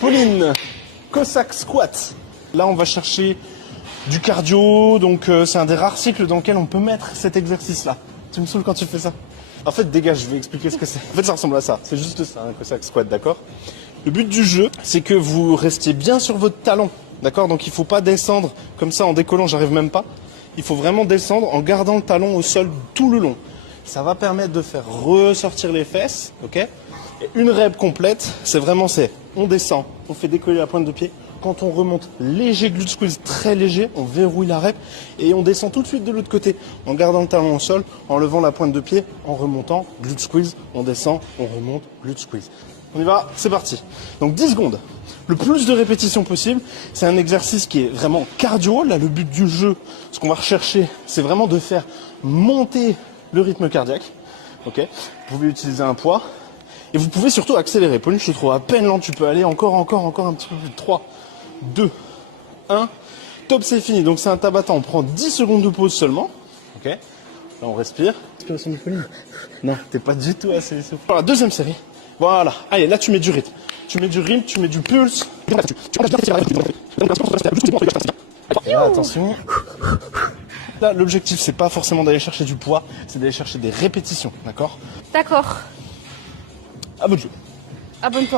Pauline, Cossack Squat. Là, on va chercher du cardio, donc c'est un des rares cycles dans lequel on peut mettre cet exercice-là. Tu me saoules quand tu fais ça. En fait, dégage, je vais expliquer ce que c'est. En fait, ça ressemble à ça. C'est juste ça, un Cossack Squat, d'accord? Le but du jeu, c'est que vous restiez bien sur votre talon, d'accord? Donc il faut pas descendre comme ça en décollant, j'arrive même pas. Il faut vraiment descendre en gardant le talon au sol tout le long. Ça va permettre de faire ressortir les fesses, ok? Et une rep complète, on descend, on fait décoller la pointe de pied. Quand on remonte, léger glute squeeze, très léger, on verrouille la rep et on descend tout de suite de l'autre côté en gardant le talon au sol, en levant la pointe de pied, en remontant, glute squeeze, on descend, on remonte, glute squeeze. On y va, c'est parti. Donc 10 secondes. Le plus de répétitions possible. C'est un exercice qui est vraiment cardio. Là, le but du jeu, ce qu'on va rechercher, c'est vraiment de faire monter le rythme cardiaque. Ok. Vous pouvez utiliser un poids. Et vous pouvez surtout accélérer. Pauline, je te trouve à peine lent. Tu peux aller encore un petit peu plus. 3, 2, 1. Top, c'est fini. Donc c'est un tabata. On prend 10 secondes de pause seulement. Ok. Là, on respire. Respiration de Pauline. Non, t'es pas du tout assez souffle. Voilà, deuxième série. Voilà. Allez, là, tu mets du rythme. Tu mets du rythme, tu mets du pulse. Et là, attention. Là, l'objectif, c'est pas forcément d'aller chercher du poids, c'est d'aller chercher des répétitions, d'accord? D'accord. À votre jeu. Abonne-toi.